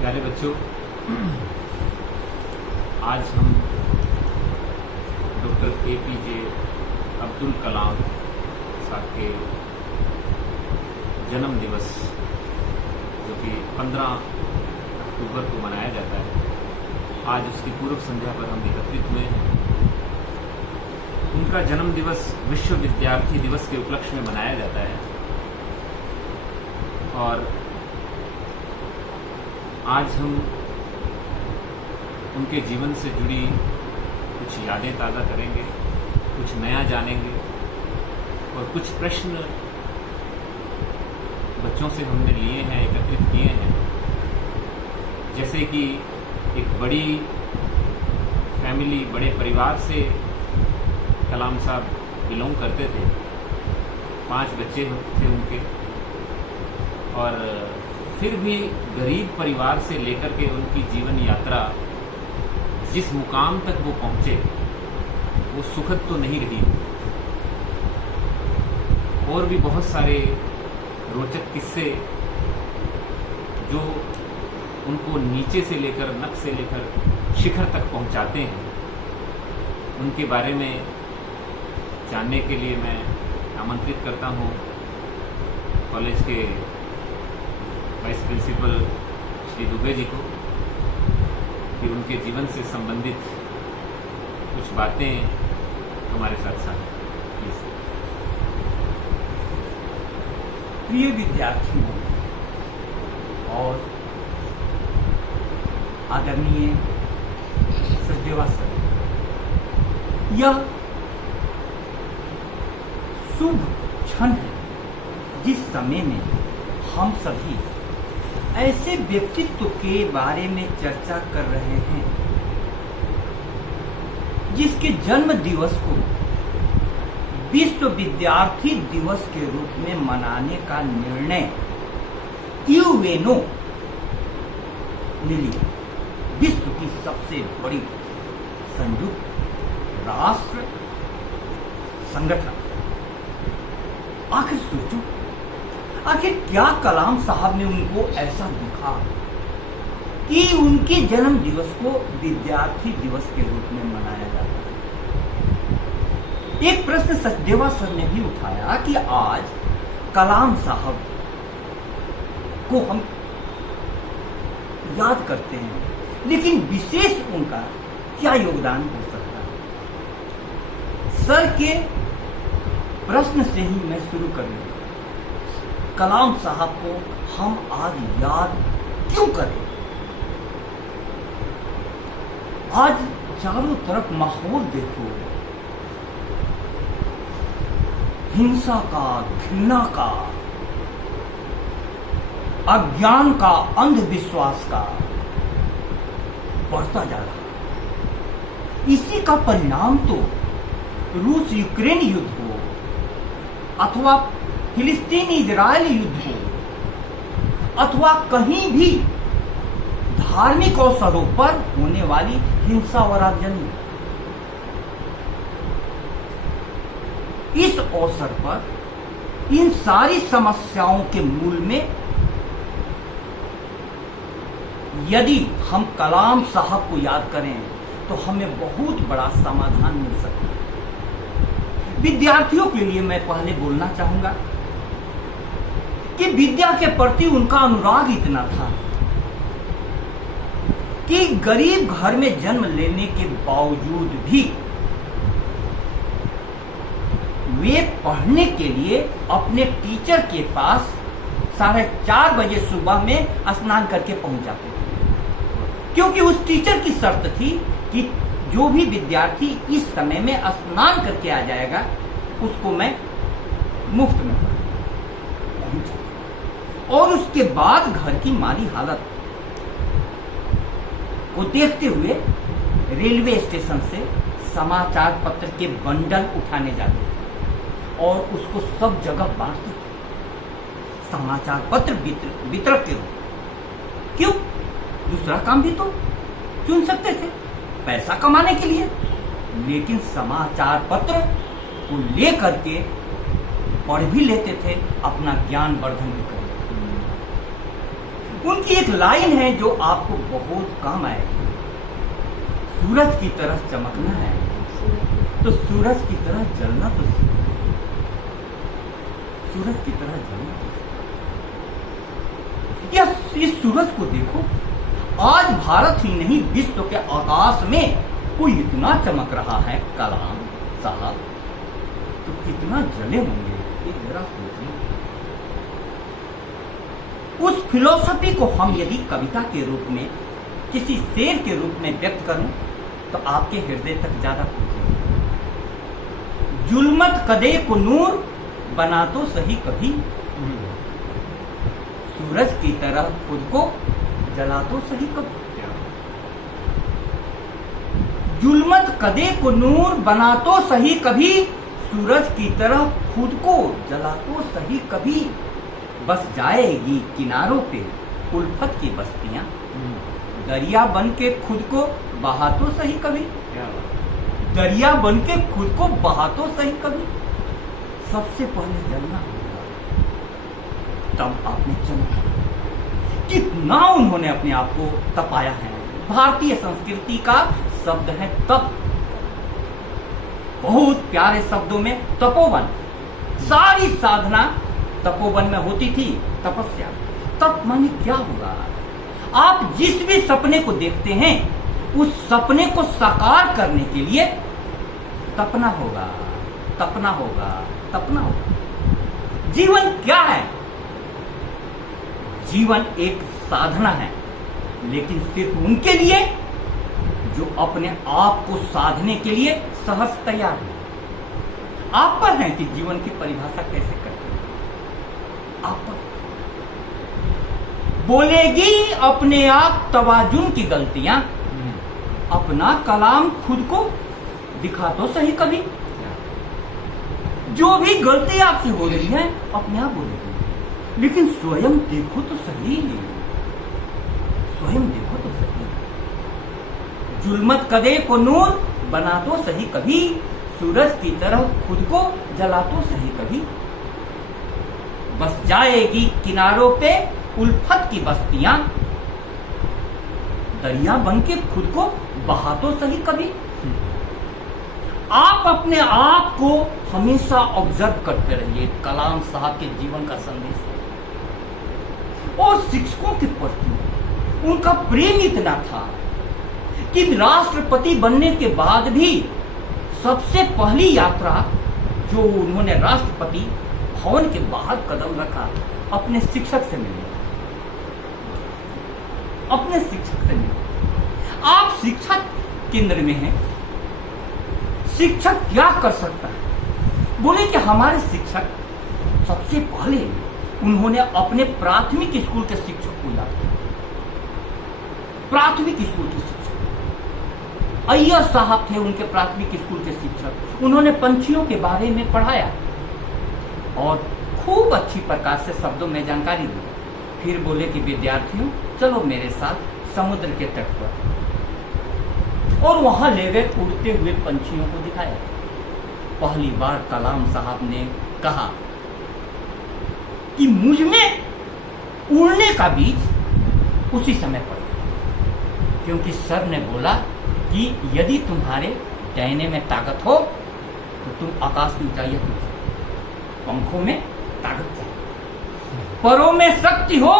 प्यारे बच्चों, आज हम डॉक्टर APJ अब्दुल कलाम साहब के जन्म दिवस जो कि 15 अक्टूबर को मनाया जाता है, आज उसकी पूर्व संध्या पर हम एकत्रित हुए हैं। उनका जन्म दिवस विश्व विद्यार्थी दिवस के उपलक्ष्य में मनाया जाता है और आज हम उनके जीवन से जुड़ी कुछ यादें ताज़ा करेंगे, कुछ नया जानेंगे और कुछ प्रश्न बच्चों से हमने लिए हैं, एकत्रित किए हैं। जैसे कि एक बड़ी फैमिली, बड़े परिवार से कलाम साहब बिलोंग करते थे। 5 बच्चे थे उनके और फिर भी गरीब परिवार से लेकर के उनकी जीवन यात्रा जिस मुकाम तक वो पहुंचे वो सुखद तो नहीं रही। और भी बहुत सारे रोचक किस्से जो उनको नीचे से लेकर, नक से लेकर शिखर तक पहुंचाते हैं, उनके बारे में जानने के लिए मैं आमंत्रित करता हूं कॉलेज के वाइस प्रिंसिपल श्री दुबे जी को कि उनके जीवन से संबंधित कुछ बातें हमारे साथ साझा करें। प्रिय विद्यार्थियों और आदरणीय सचदेवा सर, यह शुभ क्षण है जिस समय में हम सभी ऐसे व्यक्तित्व के बारे में चर्चा कर रहे हैं जिसके जन्म दिवस को विश्व विद्यार्थी दिवस के रूप में मनाने का निर्णय यूएनओ ने लिया। विश्व की सबसे बड़ी संयुक्त राष्ट्र संगठन। आखिर सोचो, आखिर क्या कलाम साहब ने उनको ऐसा दिखा कि उनके जन्म दिवस को विद्यार्थी दिवस के रूप में मनाया जाता है। एक प्रश्न सचदेवा सर ने भी उठाया कि आज कलाम साहब को हम याद करते हैं, लेकिन विशेष उनका क्या योगदान हो सकता है। सर के प्रश्न से ही मैं शुरू करूंगा। कलाम साहब को हम आज याद क्यों करें? आज चारों तरफ माहौल देखो, हिंसा का, घृणा का, अज्ञान का, अंधविश्वास का बढ़ता जा रहा है। इसी का परिणाम तो रूस यूक्रेन युद्ध हो अथवा फिलिस्तीन इजराइल युद्ध हो अथवा कहीं भी धार्मिक अवसरों पर होने वाली हिंसा और आगजनी। इस अवसर पर इन सारी समस्याओं के मूल में यदि हम कलाम साहब को याद करें तो हमें बहुत बड़ा समाधान मिल सकता है। विद्यार्थियों के लिए मैं पहले बोलना चाहूंगा कि विद्या के प्रति उनका अनुराग इतना था कि गरीब घर में जन्म लेने के बावजूद भी वे पढ़ने के लिए अपने टीचर के पास 4:30 बजे सुबह में स्नान करके पहुंच जाते थे, क्योंकि उस टीचर की शर्त थी कि जो भी विद्यार्थी इस समय में स्नान करके आ जाएगा उसको मैं मुफ्त में पहुंचा। और उसके बाद घर की माली हालत को देखते हुए रेलवे स्टेशन से समाचार पत्र के बंडल उठाने जाते थे और उसको सब जगह बांटते थे। समाचार पत्र वितरक के रूप। क्यों? दूसरा काम भी तो चुन सकते थे पैसा कमाने के लिए, लेकिन समाचार पत्र को लेकर के पढ़ भी लेते थे, अपना ज्ञान वर्धन भी करते। उनकी एक लाइन है जो आपको बहुत काम आएगी। सूरज की तरह चमकना है तो सूरज की तरह जलना तो सीखो। सूरज की तरह जलना तो सीखो। या इस सूरज को देखो, आज भारत ही नहीं विश्व के आकाश में कोई इतना चमक रहा है कलाम साहब, तो कितना जले होंगे ये जरा सोचिए। उस फिलॉसफी को हम यदि कविता के रूप में, किसी शेर के रूप में व्यक्त करूं तो आपके हृदय तक ज्यादा पहुंचेगी। जुल्मत कदे को नूर बना तो सही कभी, सूरज की तरह खुद को जला तो सही कभी। जुल्मत कदे को नूर बना तो सही कभी, सूरज की तरह खुद को जला तो सही कभी। बस जाएगी किनारों पे उल्फत की बस्तियां, दरिया बन के खुद को बहा तो सही कभी। दरिया बन के खुद को बहा तो सही कभी। सबसे पहले जलना होगा, तब आपने चमका। कितना उन्होंने अपने आप को तपाया है। भारतीय संस्कृति का शब्द है तप। बहुत प्यारे शब्दों में तपोवन, सारी साधना तपोवन में होती थी। तपस्या, तप माने क्या होगा? आप जिस भी सपने को देखते हैं उस सपने को साकार करने के लिए तपना होगा, तपना होगा, तपना होगा। जीवन क्या है? जीवन एक साधना है, लेकिन सिर्फ उनके लिए जो अपने आप को साधने के लिए सहज तैयार है। आप पर है कि जीवन की परिभाषा कैसे करते हैं। आप पर बोलेगी अपने आप तवाजुन की गलतियां, अपना कलाम खुद को दिखा तो सही कभी। जो भी गलती आपसे हो रही है अपने आप बोलेगी, लेकिन स्वयं देखो तो सही, स्वयं देखो तो सही। जुल्मत कदे को नूर बना तो सही कभी, सूरज की तरह खुद को जला तो सही कभी। बस जाएगी किनारों पे उल्फत की बस्तियां, दरिया बन के खुद को बहा तो सही कभी। आप अपने आप को हमेशा ऑब्जर्व करते रहिए। कलाम साहब के जीवन का संदेश है। और शिक्षकों के प्रति उनका प्रेम इतना था कि राष्ट्रपति बनने के बाद भी सबसे पहली यात्रा जो उन्होंने राष्ट्रपति भवन के बाहर कदम रखा, अपने शिक्षक से मिले, अपने शिक्षक से मिले। आप शिक्षा केंद्र में हैं, शिक्षक क्या कर सकता है? बोले कि हमारे शिक्षक सबसे पहले उन्होंने अपने प्राथमिक स्कूल के शिक्षक को याद किया। प्राथमिक स्कूल के शिक्षक अय्यर साहब थे उनके प्राथमिक स्कूल के शिक्षक। उन्होंने पंछियों के बारे में पढ़ाया और खूब अच्छी प्रकार से शब्दों में जानकारी दी। फिर बोले कि विद्यार्थियों चलो मेरे साथ समुद्र के तट पर, और वहां ले गए उड़ते हुए पंछियों को दिखाया। पहली बार कलाम साहब ने कहा कि मुझ में उड़ने का बीज उसी समय पड़ा, क्योंकि सर ने बोला कि यदि तुम्हारे डहने में ताकत हो तो तुम आकाश में ऊंचाइयां तुम, पंखों में ताकत चाहिए, परों में शक्ति हो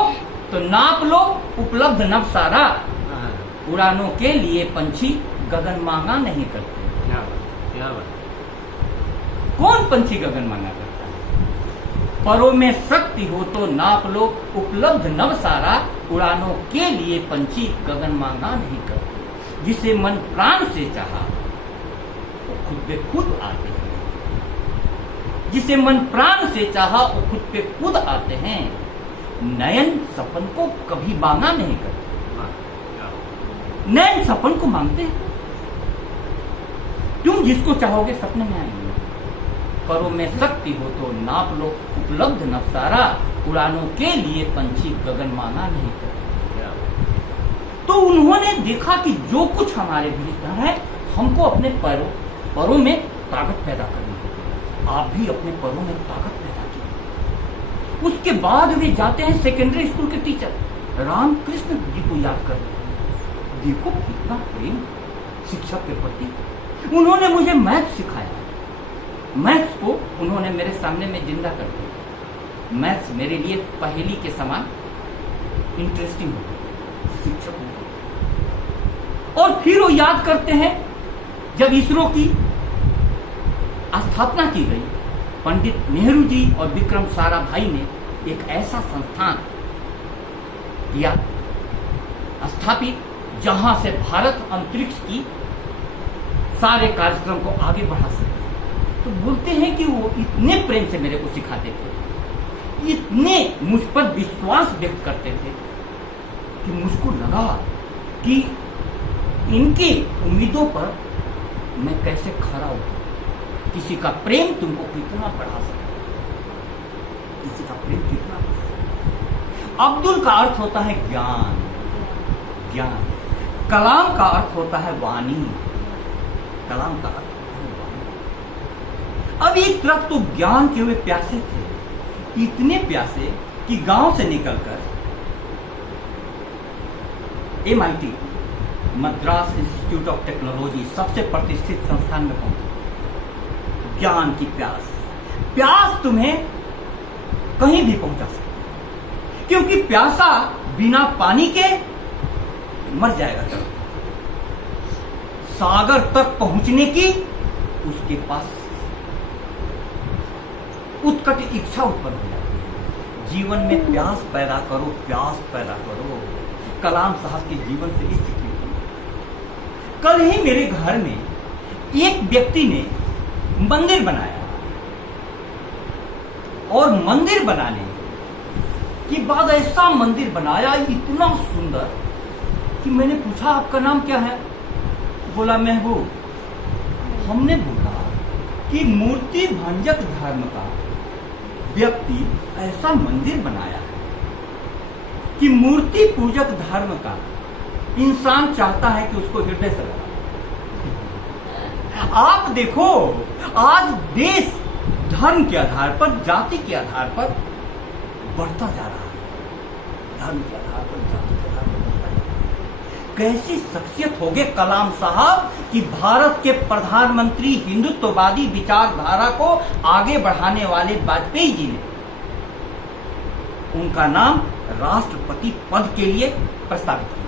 तो नाप लो उपलब्ध नभ सारा, उड़ानों के लिए पंछी गगन मांगा नहीं करते। क्या बात? कौन पंछी गगन मांगा करता है? परों में शक्ति हो तो नाप लो उपलब्ध नभ सारा, उड़ानों के लिए पंछी गगन मांगा नहीं करते। जिसे मन प्राण से चाहा वो खुद पे खुद आते हैं। जिसे मन प्राण से चाहा वो खुद पे खुद आते हैं। नयन सपन को कभी मांगा नहीं करते। नयन सपन को मांगते हैं। तुम जिसको चाहोगे सपने में आएंगे। परों में शक्ति हो तो नाप लो उपलब्ध नभ सारा, उड़ानों के लिए पंछी गगन मांगा नहीं करते। तो उन्होंने देखा कि जो कुछ हमारे भीतर है हमको अपने परों में ताकत पैदा करनी होगी। आप भी अपने परों में ताकत पैदा कीजिए। उसके बाद वे जाते हैं सेकेंडरी स्कूल के टीचर, रामकृष्ण जी को याद कर रहे हैं। देखो कितना प्रेम शिक्षक के प्रति। उन्होंने मुझे मैथ्स सिखाया, मैथ्स को उन्होंने मेरे सामने में जिंदा कर दिया। मैथ्स मेरे लिए पहेली के समान इंटरेस्टिंग हो शिक्षकों को। और फिर वो याद करते हैं जब इसरो की स्थापना की गई, पंडित नेहरू जी और विक्रम साराभाई ने एक ऐसा संस्थान किया स्थापित जहां से भारत अंतरिक्ष की सारे कार्यक्रम को आगे बढ़ा सके। तो बोलते हैं कि वो इतने प्रेम से मेरे को सिखाते थे, इतने मुझ पर विश्वास व्यक्त करते थे कि मुझको लगा कि इनकी उम्मीदों पर मैं कैसे खरा हूं। किसी का प्रेम तुमको कितना बढ़ा सकता है, किसी का प्रेम कितना बढ़ा सकता है। अब्दुल का अर्थ होता है ज्ञान, ज्ञान। कलाम का अर्थ होता है वाणी, कलाम का अर्थ होता है वाणी। अब एक तरफ तो ज्ञान के हुए प्यासे थे, इतने प्यासे कि गांव से निकलकर MIT Madras institute of technology सबसे प्रतिष्ठित संस्थान में पहुंचे। ज्ञान की प्यास, प्यास तुम्हें कहीं भी पहुंचा सकती है, क्योंकि प्यासा बिना पानी के मर जाएगा। चलो सागर तक पहुंचने की उसके पास उत्कट इच्छा उत्पन्न हो जाती है। जीवन में प्यास पैदा करो, प्यास पैदा करो। कलाम साहब के जीवन से इस सीखी। कल ही मेरे घर में एक व्यक्ति ने मंदिर बनाया और मंदिर बनाने के बाद ऐसा मंदिर बनाया इतना सुंदर कि मैंने पूछा आपका नाम क्या है? बोला महबूब। हमने बोला कि मूर्ति भंजक धर्म का व्यक्ति ऐसा मंदिर बनाया है कि मूर्ति पूजक धर्म का इंसान चाहता है कि उसको हृदय से लगा। आप देखो आज देश धर्म के आधार पर, जाति के आधार पर बढ़ता जा रहा है। धर्म के आधार पर, जाति के आधार पर बढ़ता जा रहा है। कैसी शख्सियत हो गए कलाम साहब कि भारत के प्रधानमंत्री हिंदुत्ववादी विचारधारा को आगे बढ़ाने वाले वाजपेयी जी ने उनका नाम राष्ट्रपति पद के लिए प्रस्तावित किया।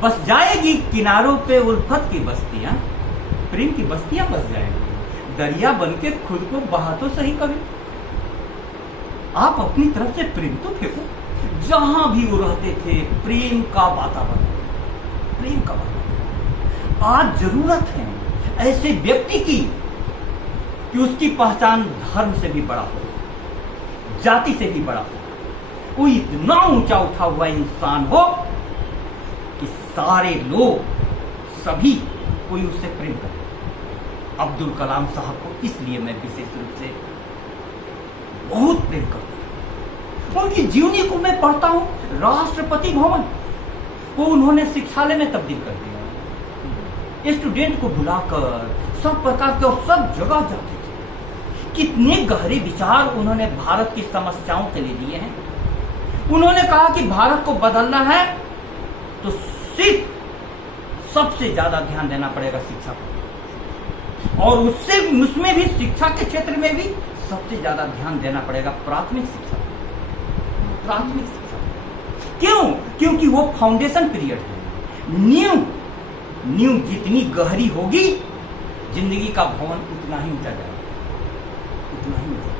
बस जाएगी किनारों पे उल्फत की बस्तियां, प्रेम की बस्तियां बस जाएंगी। दरिया बनके खुद को बहा तो सही कभी। आप अपनी तरफ से प्रेम तो फेंको। जहां भी वो रहते थे प्रेम का वातावरण, प्रेम का वातावरण। आज जरूरत है ऐसे व्यक्ति की कि उसकी पहचान धर्म से भी बड़ा हो, जाति से भी बड़ा हो। वो इतना ऊंचा उठा हुआ इंसान हो कि सारे लोग, सभी कोई उससे प्रेम करे। अब्दुल कलाम साहब को इसलिए मैं विशेष रूप से बहुत प्रेम करता हूं। उनकी जीवनी को मैं पढ़ता हूं। राष्ट्रपति भवन को उन्होंने शिक्षालय में तब्दील कर दिया। स्टूडेंट को बुलाकर सब प्रकार के और सब जगह जाते थे। कितने गहरे विचार उन्होंने भारत की समस्याओं के लिए दिए हैं। उन्होंने कहा कि भारत को बदलना है तो सिर्फ सबसे ज्यादा ध्यान देना पड़ेगा शिक्षा पर, और उसमें भी शिक्षा के क्षेत्र में भी सबसे ज्यादा ध्यान देना पड़ेगा प्राथमिक शिक्षा, प्राथमिक शिक्षा। क्यों? क्योंकि वो फाउंडेशन पीरियड है। नींव जितनी गहरी होगी जिंदगी का भवन उतना ही ऊंचा जाएगा, उतना ही ऊंचा।